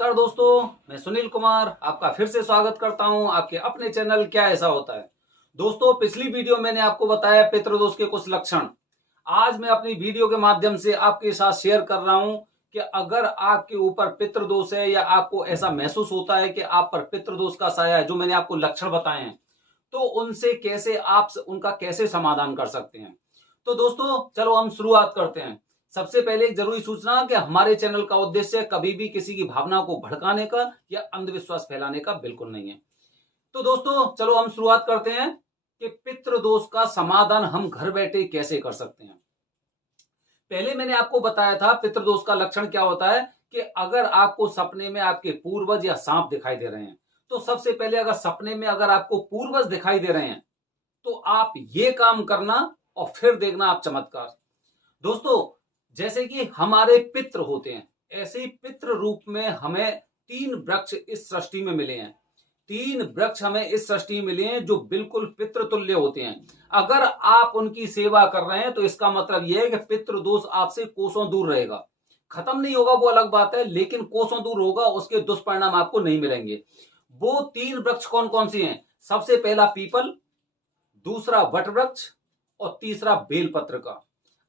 नमस्कार दोस्तों, मैं सुनील कुमार आपका फिर से स्वागत करता हूं आपके अपने चैनल क्या ऐसा होता है। दोस्तों, पिछली वीडियो मैंने आपको बताया पितृदोष के कुछ लक्षण। आज मैं अपनी वीडियो के माध्यम से आपके साथ शेयर कर रहा हूं कि अगर आपके ऊपर पितृदोष है या आपको ऐसा महसूस होता है कि आप पर पितृदोष का साया है, जो मैंने आपको लक्षण बताए हैं, तो उनसे कैसे आप उनका कैसे समाधान कर सकते हैं। तो दोस्तों, चलो हम शुरुआत करते हैं। सबसे पहले एक जरूरी सूचना कि हमारे चैनल का उद्देश्य कभी भी किसी की भावना को भड़काने का या अंधविश्वास फैलाने का बिल्कुल नहीं है। तो दोस्तों, चलो हम शुरुआत करते हैं कि पितृदोष का समाधान हम घर बैठे कैसे कर सकते हैं। पहले मैंने आपको बताया था पितृदोष का लक्षण क्या होता है कि अगर आपको सपने में आपके पूर्वज या सांप दिखाई दे रहे हैं, तो सबसे पहले अगर सपने में अगर आपको पूर्वज दिखाई दे रहे हैं, तो आप ये काम करना और फिर देखना आप चमत्कार। दोस्तों, जैसे कि हमारे पितृ होते हैं, ऐसे ही पितृ रूप में हमें 3 वृक्ष इस सृष्टि में मिले हैं। 3 वृक्ष हमें इस सृष्टि में मिले हैं जो बिल्कुल पितृतुल्य होते हैं। अगर आप उनकी सेवा कर रहे हैं तो इसका मतलब यह है कि पितृदोष आपसे कोसों दूर रहेगा। खत्म नहीं होगा वो अलग बात है, लेकिन कोसों दूर होगा, उसके दुष्परिणाम आपको नहीं मिलेंगे। वो 3 वृक्ष कौन कौन से हैं? सबसे पहला पीपल, दूसरा वट वृक्ष और तीसरा बेलपत्र का।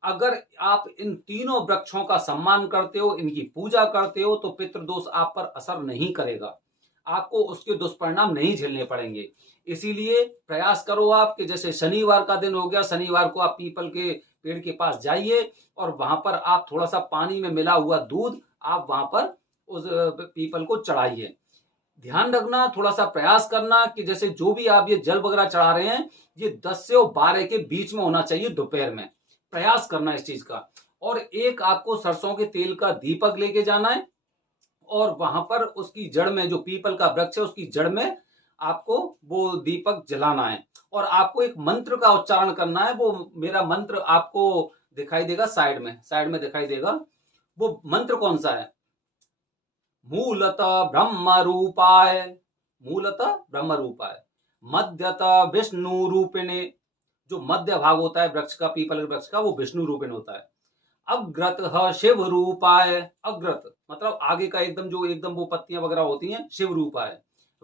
अगर आप इन तीनों वृक्षों का सम्मान करते हो, इनकी पूजा करते हो, तो पितृदोष आप पर असर नहीं करेगा, आपको उसके दुष्परिणाम नहीं झेलने पड़ेंगे। इसीलिए प्रयास करो आप कि जैसे शनिवार का दिन हो गया, शनिवार को आप पीपल के पेड़ के पास जाइए और वहां पर आप थोड़ा सा पानी में मिला हुआ दूध आप वहां पर उस पीपल को चढ़ाइए। ध्यान रखना, थोड़ा सा प्रयास करना कि जैसे जो भी आप ये जल वगैरह चढ़ा रहे हैं, ये 10 से 12 के बीच में होना चाहिए दोपहर में। प्रयास करना इस चीज का। और एक आपको सरसों के तेल का दीपक लेके जाना है और वहां पर उसकी जड़ में, जो पीपल का वृक्ष है उसकी जड़ में आपको वो दीपक जलाना है और आपको एक मंत्र का उच्चारण करना है। वो मेरा मंत्र आपको दिखाई देगा, साइड में दिखाई देगा। वो मंत्र कौन सा है? मूलतः ब्रह्म रूपाय, मूलतः ब्रह्म रूपाय, मध्यतः विष्णु रूपिणे। जो मध्य भाग होता है वृक्ष का, पीपल वृक्ष का, वो विष्णु रूपिण होता है। अग्रतः शिव रूपाय, अग्रत मतलब आगे का एकदम, जो एकदम वो पत्तियां वगैरह होती हैं, शिव रूपाय।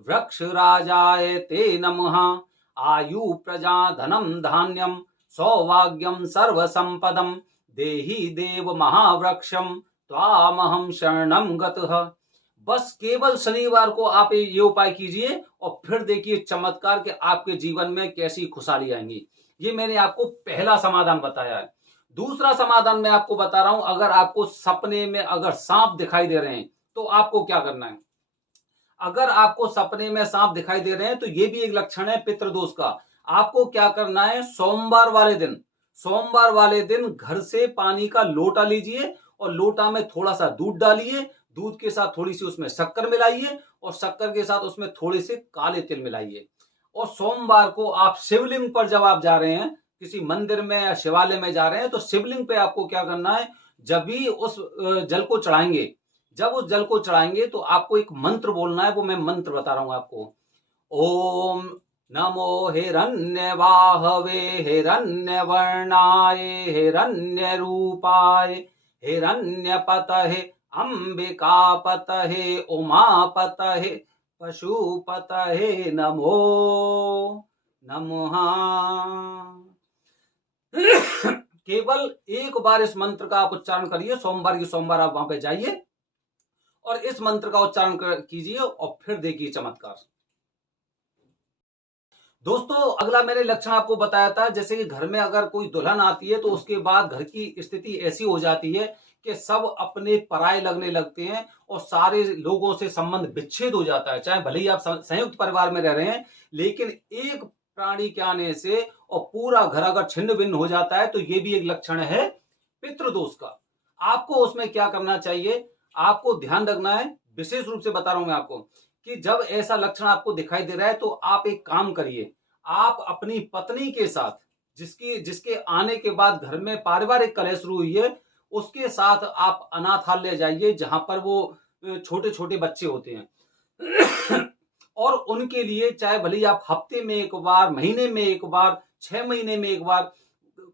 वृक्ष राजाय ते नमः, आयु प्रजा धनम धान्यम सौभाग्यम सर्व संपदम देहि देव महावृक्षम त्वामहम शरणम गतः। बस केवल शनिवार को आप ये उपाय कीजिए और फिर देखिए चमत्कार कि आपके जीवन में कैसी खुशहाली आएंगी। ये मैंने आपको पहला समाधान बताया है। दूसरा समाधान मैं आपको बता रहा हूं, अगर आपको सपने में अगर सांप दिखाई दे रहे हैं तो आपको क्या करना है। अगर आपको सपने में सांप दिखाई दे रहे हैं तो ये भी एक लक्षण है पितृदोष का। आपको क्या करना है, सोमवार वाले दिन घर से पानी का लोटा लीजिए और लोटा में थोड़ा सा दूध डालिए, दूध के साथ थोड़ी सी उसमें शक्कर मिलाइए और शक्कर के साथ उसमें थोड़े से काले तिल मिलाइए। और सोमवार को आप शिवलिंग पर जब आप जा रहे हैं, किसी मंदिर में या शिवालय में जा रहे हैं, तो शिवलिंग पे आपको क्या करना है, जब भी उस जल को चढ़ाएंगे, जब उस जल को चढ़ाएंगे तो आपको एक मंत्र बोलना है। वो मैं मंत्र बता रहा हूं आपको। ओम नमो हिरण्यवाहवे हिरण्यवर्णाय हिरण्यरूपाय हिरण्यपतये अंबिकापतये उमापतये पशुपतये नमो नमः। केवल एक बार इस मंत्र का आप उच्चारण करिए। सोमवार की सोमवार आप वहां पे जाइए और इस मंत्र का उच्चारण कीजिए और फिर देखिए चमत्कार। दोस्तों, अगला मैंने लक्षण आपको बताया था, जैसे कि घर में अगर कोई दुल्हन आती है तो उसके बाद घर की स्थिति ऐसी हो जाती है कि सब अपने पराये लगने लगते हैं और सारे लोगों से संबंध विच्छेद हो जाता है। चाहे भले ही आप संयुक्त परिवार में रह रहे हैं, लेकिन एक प्राणी के आने से और पूरा घर अगर छिन्न भिन्न हो जाता है तो यह भी एक लक्षण है पितृदोष का। आपको उसमें क्या करना चाहिए, आपको ध्यान रखना है। विशेष रूप से बता रहा हूं मैं आपको कि जब ऐसा लक्षण आपको दिखाई दे रहा है तो आप एक काम करिए, आप अपनी पत्नी के साथ, जिसके आने के बाद घर में पारिवारिक कलह शुरू हुई है, उसके साथ आप अनाथालय जाइए जहां पर वो छोटे छोटे बच्चे होते हैं और उनके लिए चाहे भले आप हफ्ते में एक बार, महीने में एक बार, 6 महीने में एक बार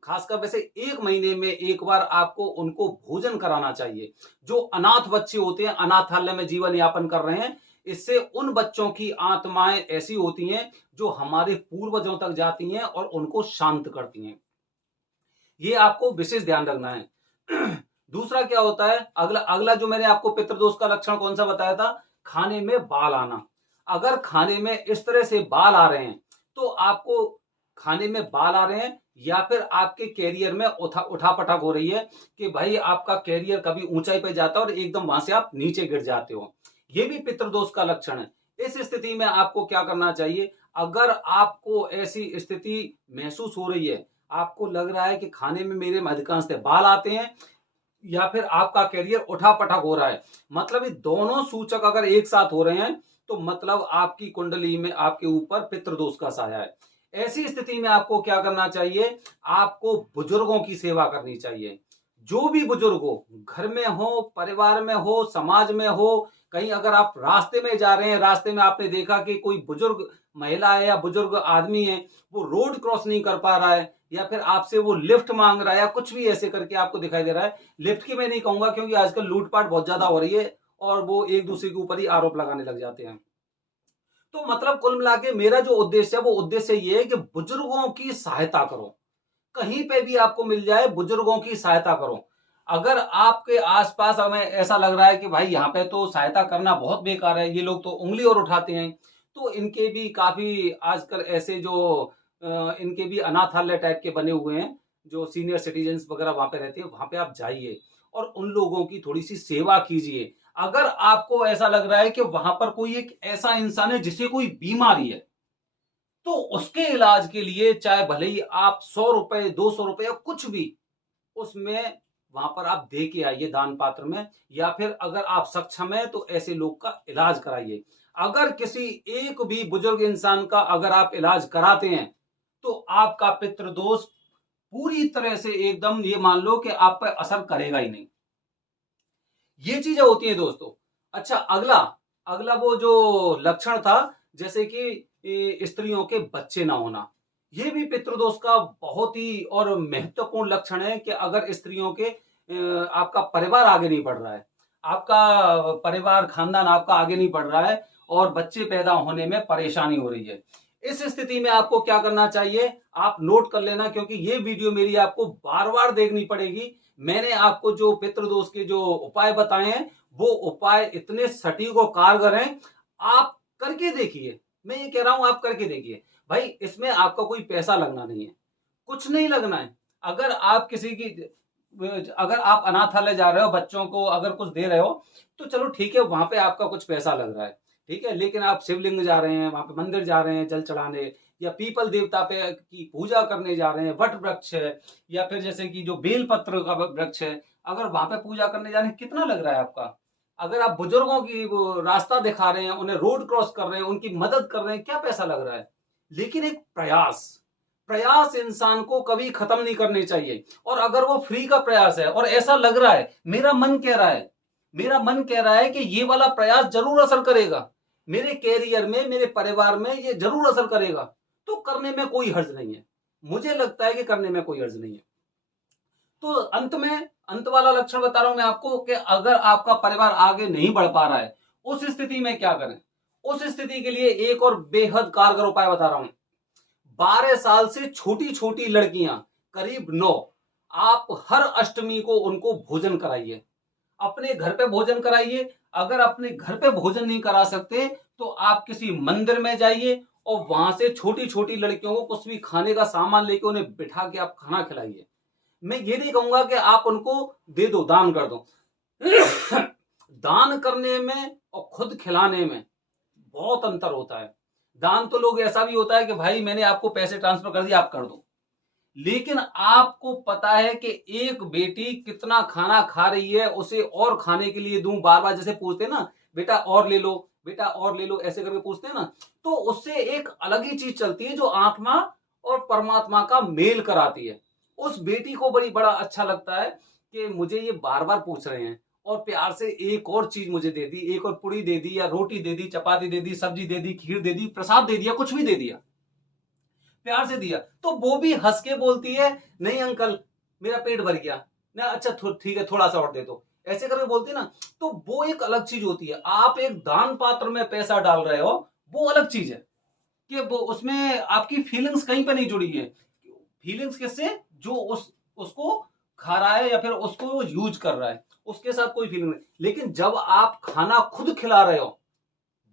खासकर वैसे 1 महीने में एक बार आपको उनको भोजन कराना चाहिए। जो अनाथ बच्चे होते हैं, अनाथालय में जीवन यापन कर रहे हैं, इससे उन बच्चों की आत्माएं ऐसी होती हैं जो हमारे पूर्वजों तक जाती हैं और उनको शांत करती हैं। ये आपको विशेष ध्यान रखना है। दूसरा क्या होता है, अगला अगला जो मैंने आपको पितृदोष का लक्षण कौन सा बताया था, खाने में बाल आना। अगर खाने में इस तरह से बाल आ रहे हैं तो आपको खाने में बाल आ रहे हैं या फिर आपके कैरियर में उठापटक हो रही है कि भाई आपका कैरियर कभी ऊंचाई पे जाता है और एकदम वहां से आप नीचे गिर जाते हो, ये भी पितृदोष का लक्षण है। इस स्थिति में आपको क्या करना चाहिए, अगर आपको ऐसी स्थिति महसूस हो रही है, आपको लग रहा है कि खाने में मेरे अधिकांशतः बाल आते हैं या फिर आपका कैरियर उठापटक हो रहा है, मतलब ये दोनों सूचक अगर एक साथ हो रहे हैं तो मतलब आपकी कुंडली में आपके ऊपर पितृदोष का साया है। ऐसी स्थिति में आपको क्या करना चाहिए, आपको बुजुर्गों की सेवा करनी चाहिए। जो भी बुजुर्ग हो, घर में हो, परिवार में हो, समाज में हो, कहीं अगर आप रास्ते में जा रहे हैं, रास्ते में आपने देखा कि कोई बुजुर्ग महिला है या बुजुर्ग आदमी है, वो रोड क्रॉस नहीं कर पा रहा है या फिर आपसे वो लिफ्ट मांग रहा है या कुछ भी ऐसे करके आपको दिखाई दे रहा है। लिफ्ट की मैं नहीं कहूंगा क्योंकि आजकल लूटपाट बहुत ज्यादा हो रही है और वो एक दूसरे के ऊपर ही आरोप लगाने लग जाते हैं। तो मतलब कुल मिला के मेरा जो उद्देश्य है वो उद्देश्य ये है कि बुजुर्गों की सहायता करो, कहीं पे भी आपको मिल जाए बुजुर्गों की सहायता करो। अगर आपके आसपास हमें ऐसा लग रहा है कि भाई यहाँ पे तो सहायता करना बहुत बेकार है, ये लोग तो उंगली और उठाते हैं, तो इनके भी काफी आजकल ऐसे जो इनके भी अनाथालय टाइप के बने हुए हैं, जो सीनियर सिटीजन्स वगैरह वहां पे रहते हैं, वहां पे आप जाइए और उन लोगों की थोड़ी सी सेवा कीजिए। अगर आपको ऐसा लग रहा है कि वहां पर कोई एक ऐसा इंसान है जिसे कोई बीमारी है, तो उसके इलाज के लिए चाहे भले ही आप 100 रुपए 200 रुपए या कुछ भी उसमें वहां पर आप दे के आइए दान पात्र में, या फिर अगर आप सक्षम है तो ऐसे लोग का इलाज कराइए। अगर किसी एक भी बुजुर्ग इंसान का अगर आप इलाज कराते हैं तो आपका पितृदोष पूरी तरह से एकदम ये मान लो कि आप पर असर करेगा ही नहीं। ये चीजें होती हैं दोस्तों। अच्छा, अगला अगला वो जो लक्षण था, जैसे कि स्त्रियों के बच्चे ना होना, ये भी पितृदोष का बहुत ही और महत्वपूर्ण लक्षण है कि अगर स्त्रियों के आपका परिवार आगे नहीं बढ़ रहा है, आपका परिवार खानदान आपका आगे नहीं बढ़ रहा है और बच्चे पैदा होने में परेशानी हो रही है, इस स्थिति में आपको क्या करना चाहिए, आप नोट कर लेना क्योंकि ये वीडियो मेरी आपको बार बार देखनी पड़ेगी। मैंने आपको जो पितृदोष के जो उपाय बताए हैं वो उपाय इतने सटीक और कारगर हैं, आप करके देखिए। मैं ये कह रहा हूं आप करके देखिए भाई, इसमें आपका कोई पैसा लगना नहीं है, कुछ नहीं लगना है। अगर आप किसी की अगर आप अनाथालय जा रहे हो, बच्चों को अगर कुछ दे रहे हो तो चलो ठीक है, वहां पे आपका कुछ पैसा लग रहा है, ठीक है, लेकिन आप शिवलिंग जा रहे हैं, वहां पे मंदिर जा रहे हैं जल चढ़ाने, या पीपल देवता पे की पूजा करने जा रहे हैं, वट वृक्ष है या फिर जैसे कि जो बेल पत्र का वृक्ष है, अगर वहां पे पूजा करने जा रहे हैं, कितना लग रहा है आपका? अगर आप बुजुर्गों की वो रास्ता दिखा रहे हैं, उन्हें रोड क्रॉस कर रहे हैं, उनकी मदद कर रहे हैं, क्या पैसा लग रहा है? लेकिन एक प्रयास प्रयास इंसान को कभी खत्म नहीं करने चाहिए। और अगर वो फ्री का प्रयास है और ऐसा लग रहा है, मेरा मन कह रहा है, मेरा मन कह रहा है कि ये वाला प्रयास जरूर असर करेगा, मेरे कैरियर में, मेरे परिवार में ये जरूर असर करेगा, तो करने में कोई हर्ज नहीं है। मुझे लगता है कि करने में कोई हर्ज नहीं है। तो अंत वाला लक्षण बता रहा हूं मैं आपको कि अगर आपका परिवार आगे नहीं बढ़ पा रहा है, उस स्थिति में क्या करें? उस स्थिति के लिए एक और बेहद कारगर उपाय बता रहा हूं। 12 साल से छोटी छोटी लड़कियां, करीब 9, आप हर अष्टमी को उनको भोजन कराइए, अपने घर पे भोजन कराइए। अगर अपने घर पे भोजन नहीं करा सकते तो आप किसी मंदिर में जाइए और वहां से छोटी छोटी लड़कियों को कुछ भी खाने का सामान लेके उन्हें बिठा के आप खाना खिलाइए। मैं ये नहीं कहूंगा कि आप उनको दे दो, दान कर दो। दान करने में और खुद खिलाने में बहुत अंतर होता है। दान तो लोग ऐसा भी होता है कि भाई मैंने आपको पैसे ट्रांसफर कर दिए, आप कर दो, लेकिन आपको पता है कि एक बेटी कितना खाना खा रही है, उसे और खाने के लिए दूं, बार बार जैसे पूछते हैं ना, बेटा और ले लो, बेटा और ले लो, ऐसे करके पूछते हैं ना, तो उससे एक अलग ही चीज चलती है जो आत्मा और परमात्मा का मेल कराती है। उस बेटी को बड़ा अच्छा लगता है कि मुझे ये बार बार पूछ रहे हैं और प्यार से एक और चीज मुझे दे दी, एक और पूरी दे दी या रोटी दे दी, चपाती दे दी, सब्जी दे दी, खीर दे दी, प्रसाद दे दिया, कुछ भी दे दिया। प्यार से दिया, तो वो भी हंस के बोलती है नहीं अंकल मेरा पेट भर गया ना, अच्छा ठीक है थोड़ा सा और दे दो, ऐसे करके बोलती है ना। तो वो एक अलग चीज होती है। आप एक दान पात्र में पैसा डाल रहे हो, वो अलग चीज है कि वो उसमें आपकी फीलिंग्स कहीं पे नहीं जुड़ी है। फीलिंग्स किससे, जो उसको खा रहा है या फिर उसको यूज कर रहा है, उसके साथ कोई फीलिंग नहीं। लेकिन जब आप खाना खुद खिला रहे हो,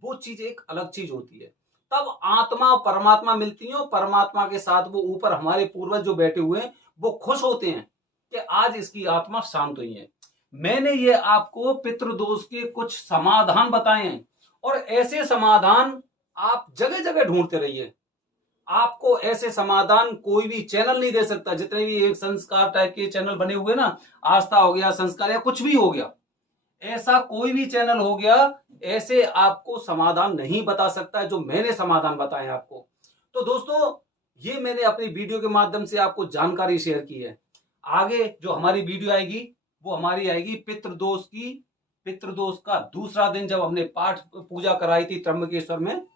वो चीज एक अलग चीज होती है। तब आत्मा और परमात्मा मिलती है, और परमात्मा के साथ वो ऊपर हमारे पूर्वज जो बैठे हुए हैं वो खुश होते हैं कि आज इसकी आत्मा शांत हुई है। मैंने ये आपको पितृदोष के कुछ समाधान बताए हैं, और ऐसे समाधान आप जगह जगह ढूंढते रहिए। आपको ऐसे समाधान कोई भी चैनल नहीं दे सकता। जितने भी एक संस्कार टाइप के चैनल बने हुए ना, आस्था हो गया, संस्कार या कुछ भी हो गया, ऐसा कोई भी चैनल हो गया, ऐसे आपको समाधान नहीं बता सकता जो मैंने समाधान बताए आपको। तो दोस्तों, ये मैंने अपनी वीडियो के माध्यम से आपको जानकारी शेयर की है। आगे जो हमारी वीडियो आएगी वो हमारी आएगी पितृदोष की। पितृदोष का दूसरा दिन, जब हमने पाठ पूजा कराई थी त्र्यंबकेश्वर में,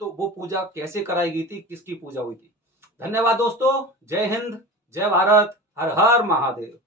तो वो पूजा कैसे कराई गई थी, किसकी पूजा हुई थी। धन्यवाद दोस्तों। जय हिंद, जय भारत, हर हर महादेव।